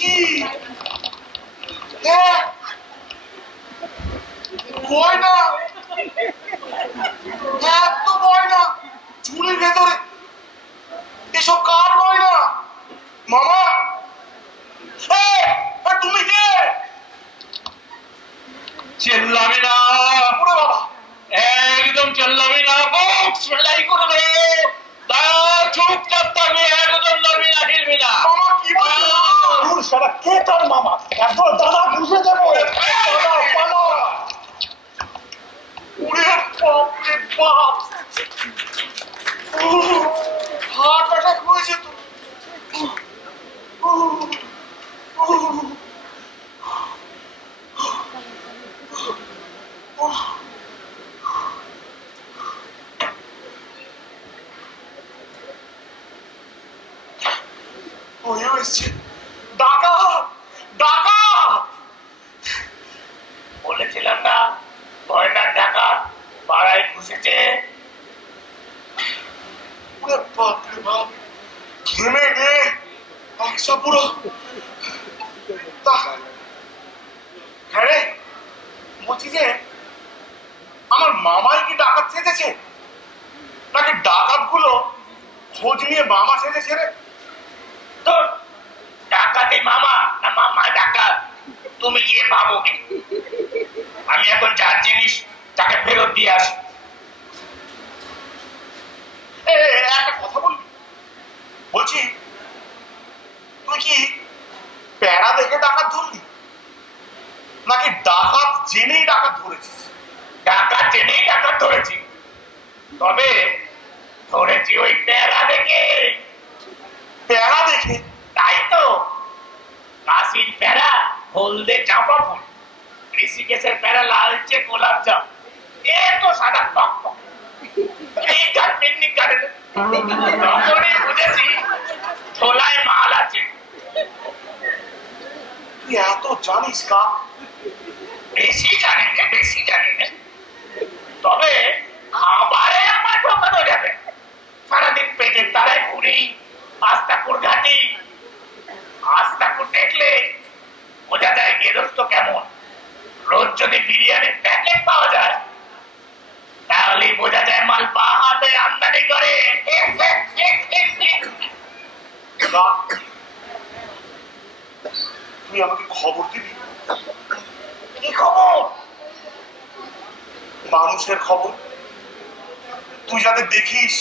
কি গয়না, এত গয়না ঝুড়ির ভেতরে, এসব কার গয়না? মামা তুমি কে? চিল্লাবি না, ওরে বাবা, একদম চিল্লাবি না, বুক সেলাই করবে। চুপচাপ থাকবি, একদম লড়বি না, হিলবি না। মামা কি বলছো? তোর সারা কে তোর মামা? একদম দাদা বুঝে দেবো। পালা, পালা। ওরে বাপ রে বাপ, হার্ট অ্যাটাক হয়েছে তো। বলেছিলাম না গয়নার টাকা পাড়ায় ঘুষেছে। ঘেমে গে একশো পুরো। হ্যাঁ রে, বলছি যে আমার মামাই কি ডাকাত সেজেছে, নাকি ডাকাত গুলো খোঁজ নিয়ে মামা সেজেছে রে? তোর ডাকাতি মামা না মামা ডাকাত, তুমি গিয়ে ভাবো কি। আমি এখন যার জিনিস তাকে ফেরত দিয়ে আসি। একটা কথা বলবি? বলছি তুই কি প্যারা দেখে ডাকাত ধরলি, নাকি ডাকাত জেনেই ডাকাত ধরেছিস? ডাকাত জেনেই ডাকাত ধরেছি, তবে ধরেছি ওই প্যারা দেখে। প্যারা দেখে? তাই তো, কাশির প্যারা হলদে চাপা ফুল, ঋষিকেশের প্যারা লালচে গোলাপ জাম, এ তো সাদা টক টক। পিকনিক গার্ডেনে তখনই বুঝেছি ছোলায় মাল আছে। তুই এত জানিস কা? বেশি জানি না, বেশি জানি না, তবে খাবারে আমার ঢোকানো যাবে। সারাদিন পেটের তারায় ঘুরি, আস্তাকুর ঘাটি। আস্তাকুর দেখলে বোঝা যায় গেরস্ত কেমন। রোজ যদি বিরিয়ানির প্যাকেট পাওয়া যায়, তাহলে বোঝা যায় মাল বা হাতে আমদানি করে। তুই আমাকে খবর দিবি? কি খবর? মানুষের খবর, তুই যাদের দেখিস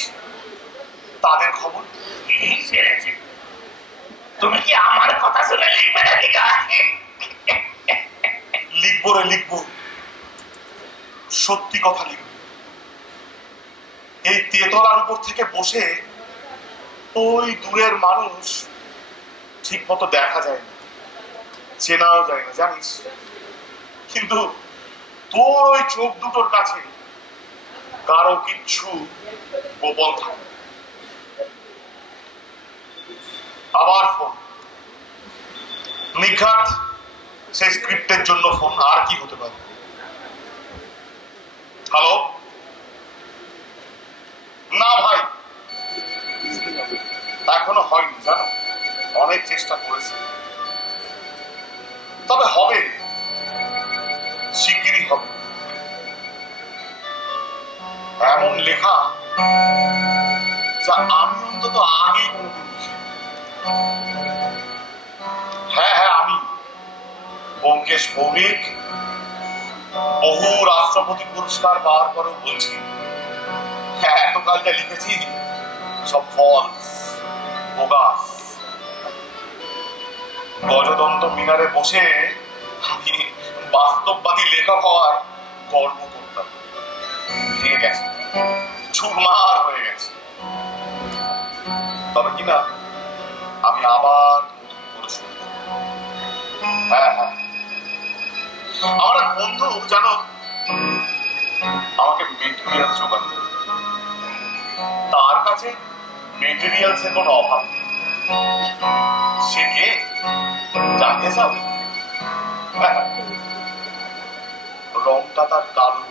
তাদের খবর। তুমি কি আমার কথা শুনে লিখবে নাকি? লিখবো রে, লিখবো, সত্যি কথা লিখবো। এই তেতলার উপর থেকে বসে ওই দূরের মানুষ ঠিক মতো দেখা যায় না, চেনাও যায় না, জানিস? কিন্তু তোর ওই চোখ দুটোর কাছে কারো কিচ্ছু গোপন থাকে। আবার ফোন, নিঘাত সেই স্ক্রিপ্টের জন্য ফোন, আর কি হতে পারে? হ্যালো? না ভাই, এখনো হয়নি, জানো, অনেক চেষ্টা করেছি, তবে হবে, শিগগিরই হবে। এমন লেখা যা আমি অন্তত আগেই কোনোদিন দেখিনি। হ্যাঁ হ্যাঁ, আমি ব্যোমকেশ ভৌমিক, বহু রাষ্ট্রপতি পুরস্কার পাওয়ার পরেও বলছি, হ্যাঁ এতকাল যা লিখেছি সব ফলস, বোগাস। গজদন্ত মিনারে বসে আমি বাস্তববাদী লেখক হওয়ার গর্ব করতাম, ভেঙে গেছে, চুরমার হয়ে গেছে। তবে কিনা আমি আবার নতুন করে শুরু করব। হ্যাঁ হ্যাঁ, আমার এক বন্ধু জানো আমাকে মেটেরিয়াল জোগান দেবে। তার কাছে মেটেরিয়ালসের কোনো অভাব নেই। সে কে জানতে চাও? রংটা তার কালো,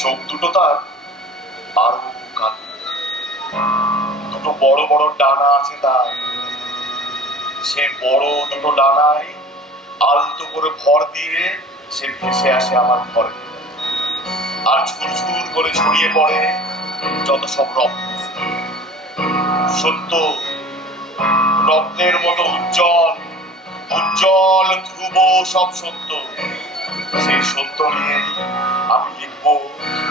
চোখ দুটো তার আরো কালো, দুটো বড় বড় ডানা আছে তার। সে বড় দুটো ডানায় আলতো করে ভর দিয়ে সে ভেসে আসে আমার ঘরে, আর ঝুরঝুর করে ছড়িয়ে পড়ে যত সব রত্ন। সত্য, রত্নের মতো উজ্জ্বল উজ্জ্বল ধ্রুব সব সত্য। সেই সত্য নিয়ে আমি লিখব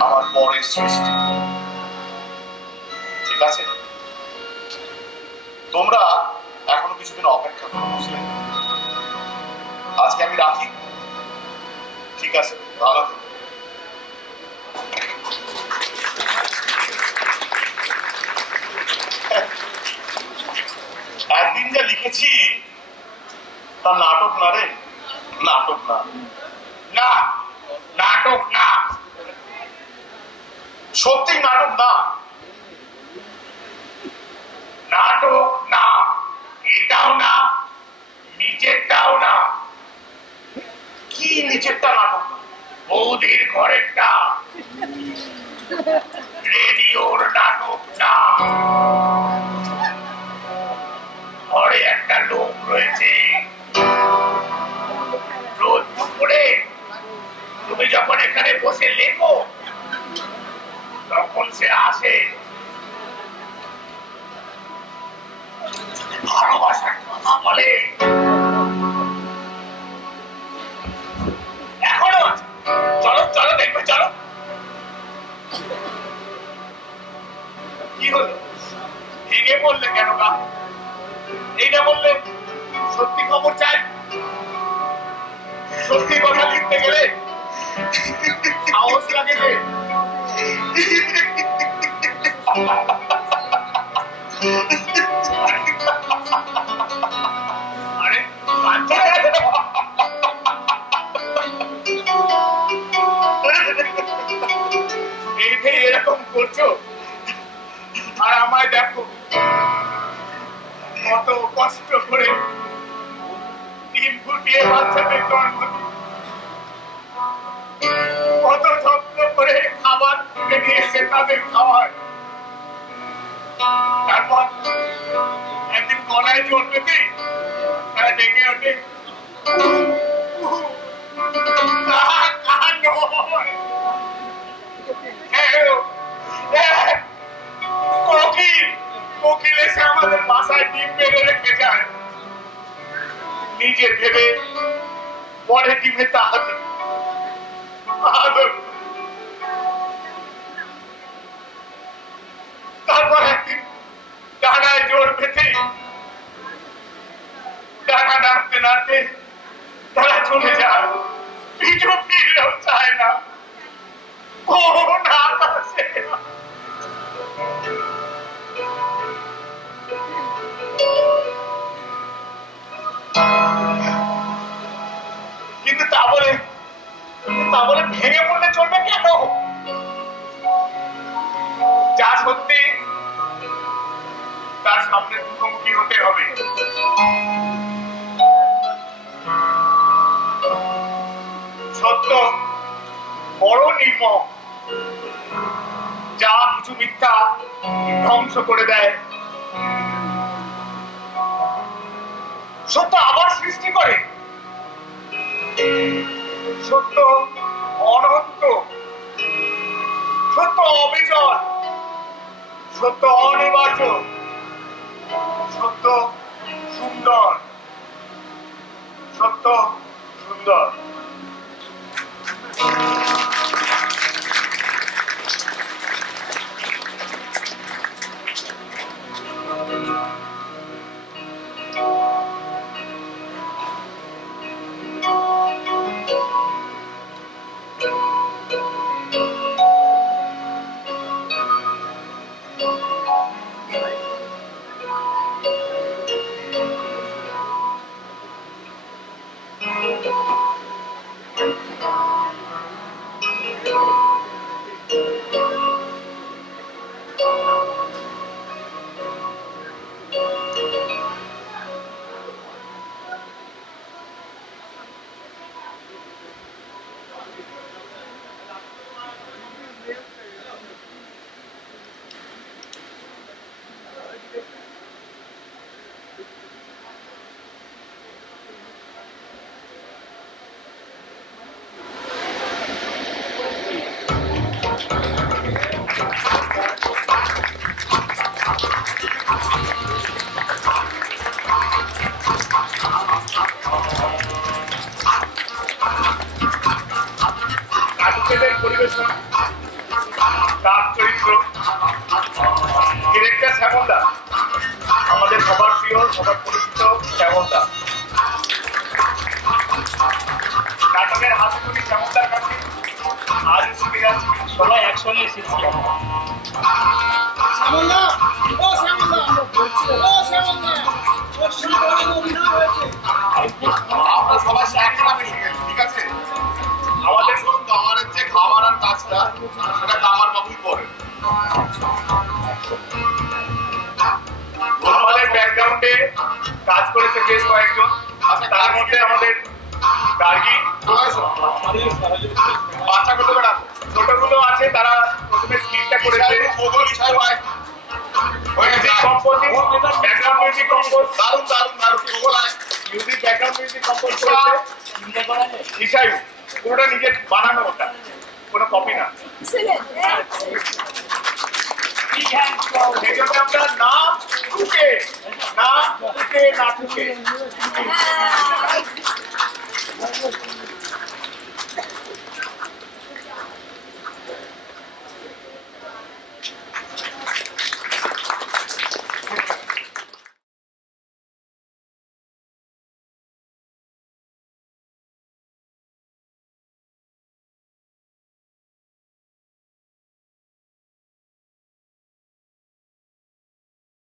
আমার পরের সৃষ্টি। ঠিক আছে, তোমরা এখনো কিছুদিন অপেক্ষা করো, বুঝলে? আজকে আমি রাখি। ঠিক আছে, ভালো থেকো। একদিন যা লিখেছি তা নাটক না রে, নাটক না। না, নাটক না, সত্যি নাটক না। নাটক না, এটাও না, নিচেরটাও না। কি নিচেরটা নাটক না? বৌদির ঘরেরটা, রেডিওর নাটক না। ঘরে একটা লোক রয়েছে, রোজ দুপুরে তুমি যখন এখানে বসে লেখো তখন সে আসে, ভালোবাসার কথা বলে। এখনো আছে। চলো চলো, দেখবে, চলো। কি হলো, ভেঙে বললে কেন? গা এইটা বললে সত্যি খবর চাই, সত্যি কথা লিখতে গেলে সাহস লাগে যে। আরে এইটাই এরকম করছো, আর আমায় দেখো কত কষ্ট করে ডিম ফুটিয়ে বাচ্চাদের জন্ম দিই, কত যত্ন করে খাবার তুলে নিয়ে এসে তাদের খাওয়ায়। তারপর একদিন গলায় জোর পেতে তারা ডেকে ওঠে, কোকিল এসে আমাদের বাসায় ডিম বেড়ে রেখে যায়, নিজে ভেবে পরে ডিমে তাহাতে তারপর একদিন ডানায় জোর পেতে ডানা নাড়তে নাড়তে তারা চলে যায়, পিছু ফিরলেও চায় না, আসে না। কিন্তু তা বলে ভেঙে পড়লে চলবে কেন? যা সত্যি তার সামনে মুখোমুখি হতে হবে। সত্য বড় নির্মম, যা কিছু মিথ্যা ধ্বংস করে দেয়, সত্য আবার সৃষ্টি করে। সত্য অনন্ত, সত্য অবিচল, সত্য অনিবার্য, সত্য সুন্দর, সত্য সুন্দর। পরিবেশন, তার চরিত্র, ডিরেক্টর শ্যামলদা, আমাদের সবার প্রিয়, সবার পরিচিত শ্যামলদা। নাটকের হাতে ধরি শ্যামলদার কাছে আজ ছুটে যাচ্ছি, সবাই একসঙ্গে এসেছি। আমরা সবাই একসাথে এসে গেছি, ঠিক আছে? আমাদের শুনুন, কামারের যে খাবার আর কাজটা সেটা কামার বাবুই করে। আমাদের ব্যাকগ্রাউন্ডে কাজ করেছে বেশ কয়েকজন, তার মধ্যে আমাদের গার্গী, বাচ্চাগুলো ছোটগুলো আছে, তারা প্রথমে স্ক্রিপ্টটা করেছে। Music composing, background music compose, দারুণ দারুণ দারুণ মিউজিক, ব্যাকগ্রাউন্ড মিউজিক কম্পোজ করেছে ইশায়ু। পুরোটা নিজে বানানো, ওটা কোনো কপি না। সেই জন্য আমরা না টুকে না টুকে না টুকে